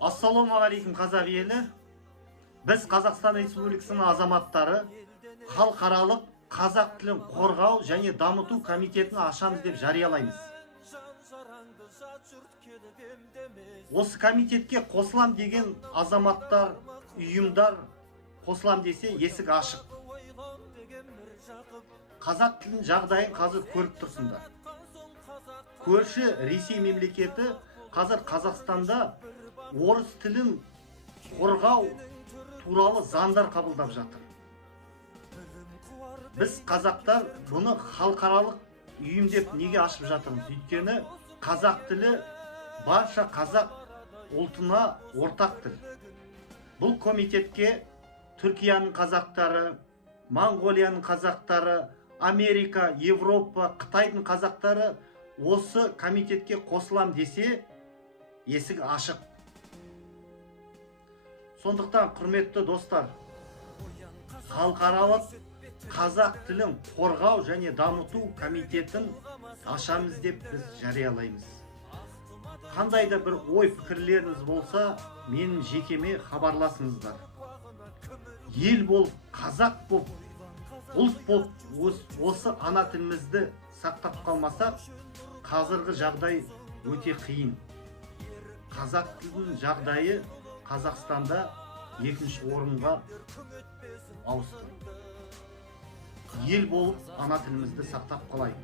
Ассалаумағалейкум қазақ елі. Біз Қазақстан Республикасының азаматтары халықаралық қазақ тілін қорғау және дамыту комитетін ашамыз деп жариялаймыз. Осы комитетке қосылам деген азаматтар, ұйымдар қосылам десе есік ашық. Қазақ тілінің жағдайын қазір көріп тұрсыңдар. Көрші Ресей мемлекеті қазір Қазақстанда орыс тілін қорғау туралы заңдар қабылдап жатыр. Біз қазақтар бұны халықаралық ұйым деп неге ашып жатырмыз? Өйткені қазақ тілі барша қазақ ұлтына ортақ тіл. Бұл комитетке Түркияның қазақтары, Моңғолияның қазақтары, Америка, Европа, Қытайдың қазақтары осы комитетке қосылам десе есік ашық. Сондықтан, құрметті достар, халықаралық қазақ тілін қорғау және дамыту комитетін ашамыз деп біз жариялаймыз. Қандай да бір ой пікірлеріңіз болса, менің жекеме хабарласыңыздар. Ел болып, қазақ болып, ұлт болып, осы ана тілімізді сақтап қалмасақ, қазіргі жағдай өте қиын. Қазақ тілінің жағдайы Қазақстанда екінші орынға ауысты. Ел болып ана тілімізді сақтап қалайық.